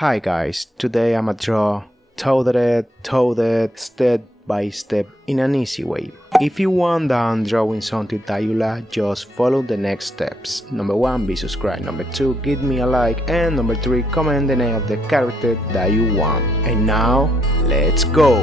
Hi guys, today I'ma draw Toadette step by step in an easy way. If you want that I'm drawing something that you like, just follow the next steps. Number 1, be subscribed. Number 2, give me a like. And number 3, comment the name of the character that you want. And now, let's go!